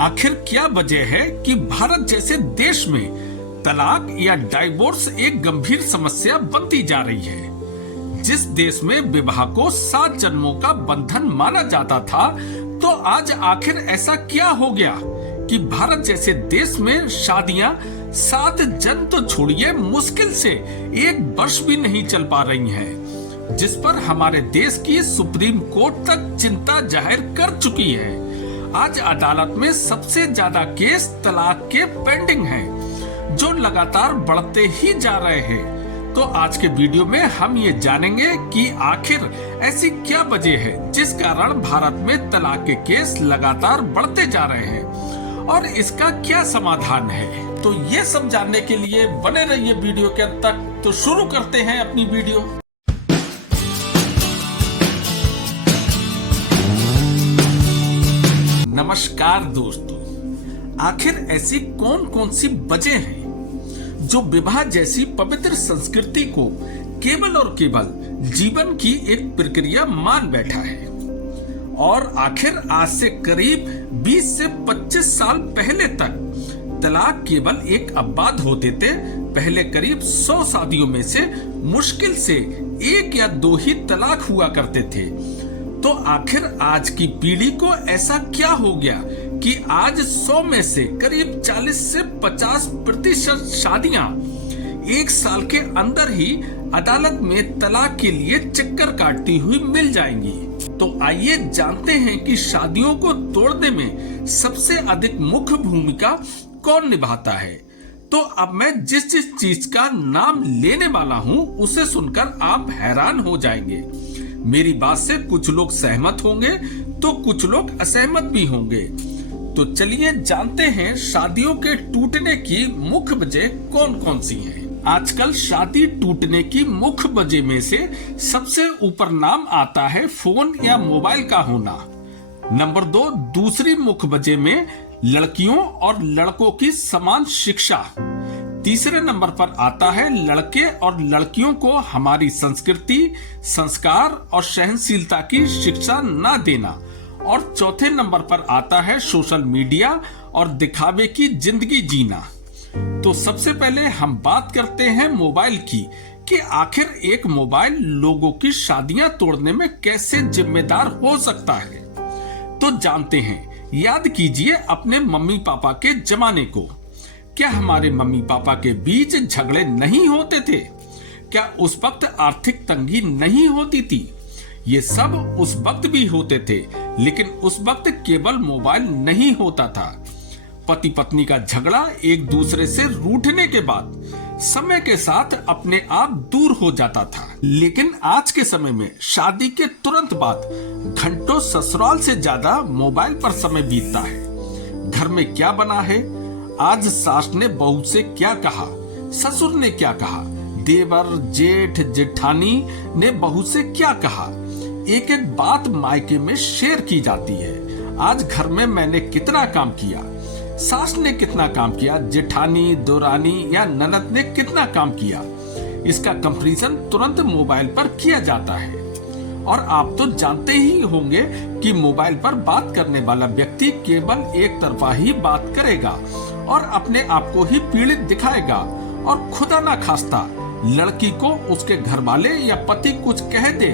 आखिर क्या वजह है कि भारत जैसे देश में तलाक या डाइवोर्स एक गंभीर समस्या बनती जा रही है। जिस देश में विवाह को 7 जन्मों का बंधन माना जाता था, तो आज आखिर ऐसा क्या हो गया कि भारत जैसे देश में शादियां 7 जन्म तो छोड़िए, मुश्किल से 1 वर्ष भी नहीं चल पा रही हैं, जिस पर हमारे देश की सुप्रीम कोर्ट तक चिंता जाहिर कर चुकी है। आज अदालत में सबसे ज्यादा केस तलाक के पेंडिंग हैं, जो लगातार बढ़ते ही जा रहे हैं। तो आज के वीडियो में हम ये जानेंगे कि आखिर ऐसी क्या वजह है जिस कारण भारत में तलाक के केस लगातार बढ़ते जा रहे हैं और इसका क्या समाधान है। तो ये सब जानने के लिए बने रहिए वीडियो के अंत तक। तो शुरू करते हैं अपनी वीडियो। नमस्कार दोस्तों, आखिर ऐसी कौन कौन सी वजह हैं जो विवाह जैसी पवित्र संस्कृति को केवल और केवल जीवन की एक प्रक्रिया मान बैठा है। और आखिर आज से करीब 20 से 25 साल पहले तक तलाक केवल एक अपवाद होते थे। पहले करीब 100 शादियों में से मुश्किल से 1 या 2 ही तलाक हुआ करते थे। तो आखिर आज की पीढ़ी को ऐसा क्या हो गया कि आज 100 में से करीब 40 से 50% शादियां 1 साल के अंदर ही अदालत में तलाक के लिए चक्कर काटती हुई मिल जाएंगी। तो आइए जानते हैं कि शादियों को तोड़ने में सबसे अधिक मुख्य भूमिका कौन निभाता है। तो अब मैं जिस जिस चीज का नाम लेने वाला हूँ उसे सुनकर आप हैरान हो जाएंगे। मेरी बात से कुछ लोग सहमत होंगे तो कुछ लोग असहमत भी होंगे। तो चलिए जानते हैं शादियों के टूटने की मुख्य वजह कौन कौन सी हैं। आजकल शादी टूटने की मुख्य वजह में से सबसे ऊपर नाम आता है फोन या मोबाइल का होना। नंबर 2 दूसरी मुख्य वजह में लड़कियों और लड़कों की समान शिक्षा। तीसरे नंबर पर आता है लड़के और लड़कियों को हमारी संस्कृति, संस्कार और सहनशीलता की शिक्षा न देना। और चौथे नंबर पर आता है सोशल मीडिया और दिखावे की जिंदगी जीना। तो सबसे पहले हम बात करते हैं मोबाइल की कि आखिर एक मोबाइल लोगों की शादियां तोड़ने में कैसे जिम्मेदार हो सकता है। तो जानते हैं, याद कीजिए अपने मम्मी पापा के जमाने को। क्या हमारे मम्मी पापा के बीच झगड़े नहीं होते थे? क्या उस वक्त आर्थिक तंगी नहीं होती थी? ये सब उस वक्त भी होते थे, लेकिन उस वक्त केवल मोबाइल नहीं होता था। पति पत्नी का झगड़ा एक दूसरे से रूठने के बाद समय के साथ अपने आप दूर हो जाता था। लेकिन आज के समय में शादी के तुरंत बाद घंटों ससुराल से ज्यादा मोबाइल पर समय बीतता है। घर में क्या बना है, आज सास ने बहू से क्या कहा, ससुर ने क्या कहा, देवर जेठ जेठानी ने बहू से क्या कहा, एक एक बात मायके में शेयर की जाती है। आज घर में मैंने कितना काम किया, सास ने कितना काम किया, जेठानी दोरानी या ननद ने कितना काम किया, इसका कंपैरिजन तुरंत मोबाइल पर किया जाता है। और आप तो जानते ही होंगे कि मोबाइल पर बात करने वाला व्यक्ति केवल एक तरफा ही बात करेगा और अपने आप को ही पीड़ित दिखाएगा। और खुदा ना खास्ता लड़की को उसके घर वाले या पति कुछ कह दे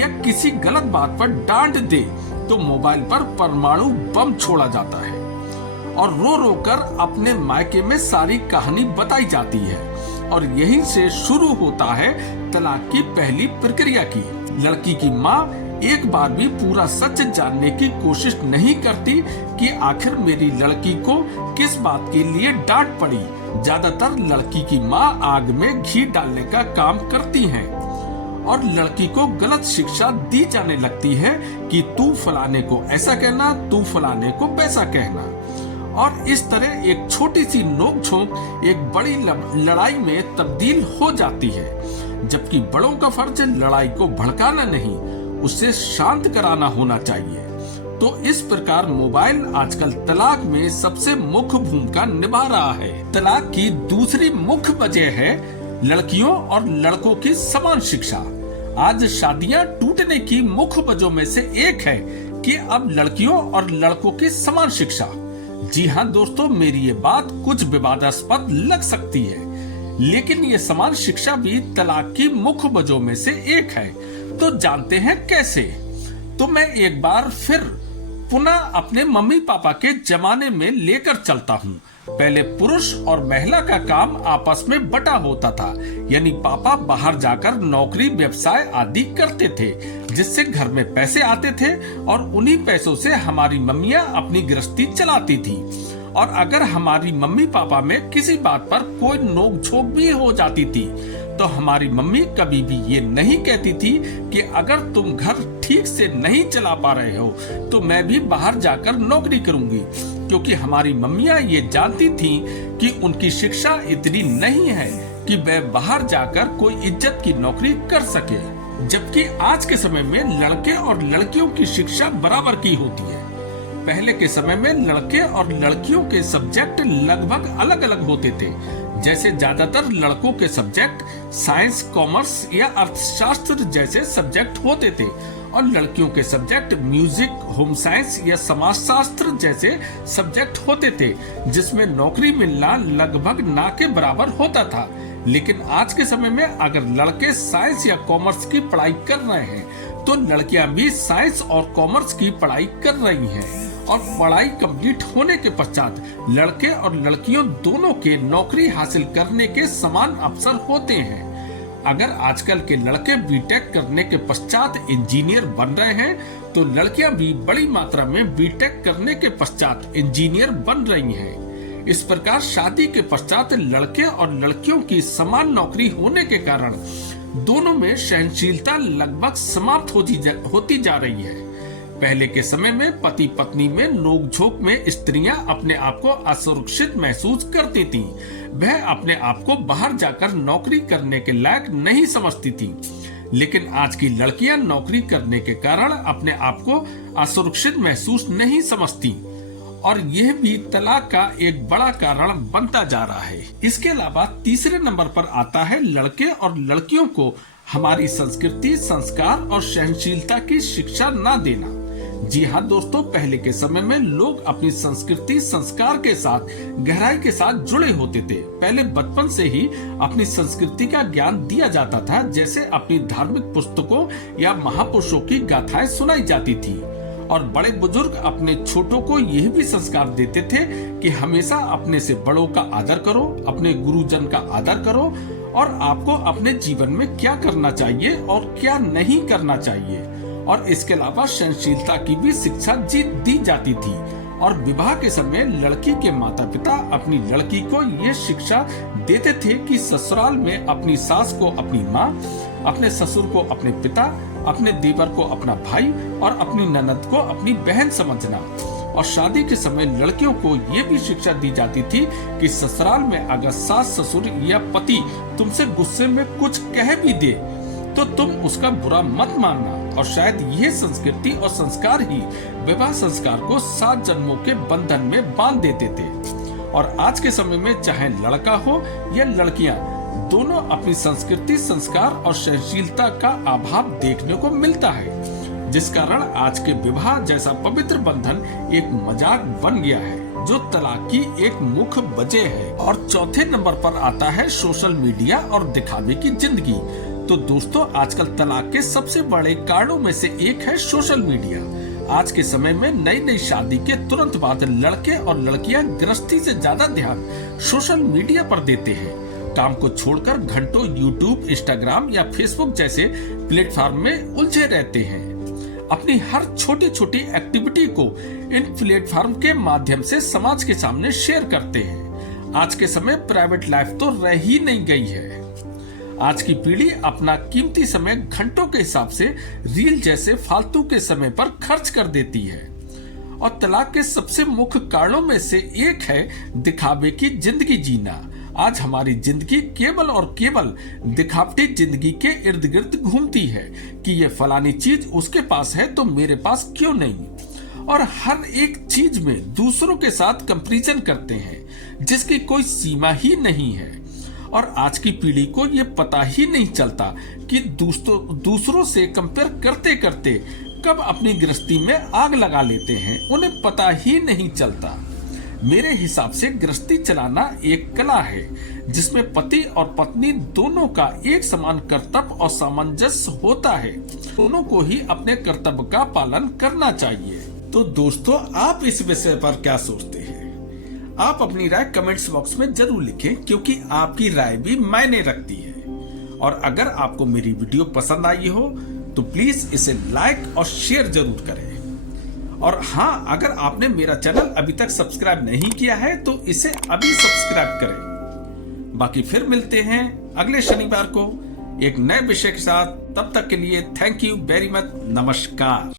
या किसी गलत बात पर डांट दे तो मोबाइल पर परमाणु बम छोड़ा जाता है और रो रो कर अपने मायके में सारी कहानी बताई जाती है। और यहीं से शुरू होता है तलाक की पहली प्रक्रिया की। लड़की की माँ एक बार भी पूरा सच जानने की कोशिश नहीं करती कि आखिर मेरी लड़की को किस बात के लिए डांट पड़ी। ज्यादातर लड़की की माँ आग में घी डालने का काम करती हैं और लड़की को गलत शिक्षा दी जाने लगती है कि तू फलाने को ऐसा कहना, तू फलाने को वैसा कहना। और इस तरह एक छोटी सी नोक-झोंक एक बड़ी लड़ाई में तब्दील हो जाती है, जबकि बड़ों का फर्ज लड़ाई को भड़काना नहीं, उसे शांत कराना होना चाहिए। तो इस प्रकार मोबाइल आजकल तलाक में सबसे मुख्य भूमिका निभा रहा है। तलाक की दूसरी मुख्य वजह है लड़कियों और लड़कों की समान शिक्षा। आज शादियां टूटने की मुख्य वजहों में से एक है कि अब लड़कियों और लड़कों की समान शिक्षा। जी हाँ दोस्तों, मेरी ये बात कुछ विवादास्पद लग सकती है, लेकिन ये समान शिक्षा भी तलाक की मुख्य वजहों में से एक है। तो जानते हैं कैसे? तो मैं एक बार फिर पुनः अपने मम्मी पापा के जमाने में लेकर चलता हूँ। पहले पुरुष और महिला का काम आपस में बटा होता था, यानी पापा बाहर जाकर नौकरी व्यवसाय आदि करते थे, जिससे घर में पैसे आते थे और उन्हीं पैसों से हमारी मम्मियाँ अपनी गृहस्थी चलाती थी। और अगर हमारी मम्मी पापा में किसी बात पर कोई नोक झोंक भी हो जाती थी तो हमारी मम्मी कभी भी ये नहीं कहती थी कि अगर तुम घर ठीक से नहीं चला पा रहे हो तो मैं भी बाहर जाकर नौकरी करूंगी, क्योंकि हमारी मम्मियाँ ये जानती थीं कि उनकी शिक्षा इतनी नहीं है कि वह बाहर जाकर कोई इज्जत की नौकरी कर सके। जबकि आज के समय में लड़के और लड़कियों की शिक्षा बराबर की होती है। पहले के समय में लड़के और लड़कियों के सब्जेक्ट लगभग अलग अलग होते थे। जैसे ज्यादातर लड़कों के सब्जेक्ट साइंस, कॉमर्स या अर्थशास्त्र जैसे सब्जेक्ट होते थे और लड़कियों के सब्जेक्ट म्यूजिक, होम साइंस या समाजशास्त्र जैसे सब्जेक्ट होते थे, जिसमें नौकरी मिलना लगभग ना के बराबर होता था। लेकिन आज के समय में अगर लड़के साइंस या कॉमर्स की पढ़ाई कर रहे हैं तो लड़कियां भी साइंस और कॉमर्स की पढ़ाई कर रही हैं और पढ़ाई कंप्लीट होने के पश्चात लड़के और लड़कियों दोनों के नौकरी हासिल करने के समान अवसर होते हैं। अगर आजकल के लड़के बीटेक करने के पश्चात इंजीनियर बन रहे हैं तो लड़कियां भी बड़ी मात्रा में बीटेक करने के पश्चात इंजीनियर बन रही हैं। इस प्रकार शादी के पश्चात लड़के और लड़कियों की समान नौकरी होने के कारण दोनों में सहनशीलता लगभग समाप्त होती जा रही है। पहले के समय में पति पत्नी में नोकझोंक में स्त्रियां अपने आप को असुरक्षित महसूस करती थीं। वह अपने आप को बाहर जाकर नौकरी करने के लायक नहीं समझती थीं। लेकिन आज की लड़कियां नौकरी करने के कारण अपने आप को असुरक्षित महसूस नहीं समझती और यह भी तलाक का एक बड़ा कारण बनता जा रहा है। इसके अलावा तीसरे नंबर पर आता है लड़के और लड़कियों को हमारी संस्कृति, संस्कार और सहनशीलता की शिक्षा न देना। जी हाँ दोस्तों, पहले के समय में लोग अपनी संस्कृति, संस्कार के साथ गहराई के साथ जुड़े होते थे। पहले बचपन से ही अपनी संस्कृति का ज्ञान दिया जाता था, जैसे अपनी धार्मिक पुस्तकों या महापुरुषों की गाथाएं सुनाई जाती थी और बड़े बुजुर्ग अपने छोटों को यह भी संस्कार देते थे कि हमेशा अपने से बड़ों का आदर करो, अपने गुरुजन का आदर करो और आपको अपने जीवन में क्या करना चाहिए और क्या नहीं करना चाहिए। और इसके अलावा सहनशीलता की भी शिक्षा दी जाती थी और विवाह के समय लड़की के माता पिता अपनी लड़की को ये शिक्षा देते थे कि ससुराल में अपनी सास को अपनी माँ, अपने ससुर को अपने पिता, अपने देवर को अपना भाई और अपनी ननद को अपनी बहन समझना। और शादी के समय लड़कियों को ये भी शिक्षा दी जाती थी कि ससुराल में अगर सास, ससुर या पति तुमसे गुस्से में कुछ कह भी दे तो तुम उसका बुरा मत मानना। और शायद ये संस्कृति और संस्कार ही विवाह संस्कार को 7 जन्मों के बंधन में बांध देते थे। और आज के समय में चाहे लड़का हो या लड़कियां, दोनों अपनी संस्कृति, संस्कार और सहनशीलता का अभाव देखने को मिलता है, जिस कारण आज के विवाह जैसा पवित्र बंधन एक मजाक बन गया है, जो तलाक की एक मुख्य वजह है। और चौथे नंबर पर आता है सोशल मीडिया और दिखावे की जिंदगी। तो दोस्तों, आजकल तलाक के सबसे बड़े कारणों में से एक है सोशल मीडिया। आज के समय में नई शादी के तुरंत बाद लड़के और लड़कियां गृहस्थी से ज्यादा ध्यान सोशल मीडिया पर देते हैं। काम को छोड़कर घंटों यूट्यूब, इंस्टाग्राम या फेसबुक जैसे प्लेटफॉर्म में उलझे रहते हैं। अपनी हर छोटी छोटी एक्टिविटी को इन प्लेटफॉर्म के माध्यम से समाज के सामने शेयर करते हैं। आज के समय प्राइवेट लाइफ तो रह ही नहीं गई है। आज की पीढ़ी अपना कीमती समय घंटों के हिसाब से रील जैसे फालतू के समय पर खर्च कर देती है। और तलाक के सबसे मुख्य कारणों में से एक है दिखावे की जिंदगी जीना। आज हमारी जिंदगी केवल और केवल दिखावटी जिंदगी के इर्द गिर्द घूमती है कि ये फलानी चीज उसके पास है तो मेरे पास क्यों नहीं। और हर एक चीज में दूसरों के साथ कंपैरिजन करते हैं, जिसकी कोई सीमा ही नहीं है। और आज की पीढ़ी को ये पता ही नहीं चलता कि दूसरों से कंपेयर करते करते कब अपनी गृहस्थी में आग लगा लेते हैं, उन्हें पता ही नहीं चलता। मेरे हिसाब से गृहस्थी चलाना एक कला है जिसमें पति और पत्नी दोनों का एक समान कर्तव्य और सामंजस्य होता है। दोनों को ही अपने कर्तव्य का पालन करना चाहिए। तो दोस्तों, आप इस विषय पर क्या सोचते हैं? आप अपनी राय कमेंट्स बॉक्स में जरूर लिखें, क्योंकि आपकी राय भी मायने रखती है। और अगर आपको मेरी वीडियो पसंद आई हो तो प्लीज इसे लाइक और शेयर जरूर करें। और हाँ, अगर आपने मेरा चैनल अभी तक सब्सक्राइब नहीं किया है तो इसे अभी सब्सक्राइब करें। बाकी फिर मिलते हैं अगले शनिवार को एक नए विषय के साथ। तब तक के लिए थैंक यू वेरी मच। नमस्कार।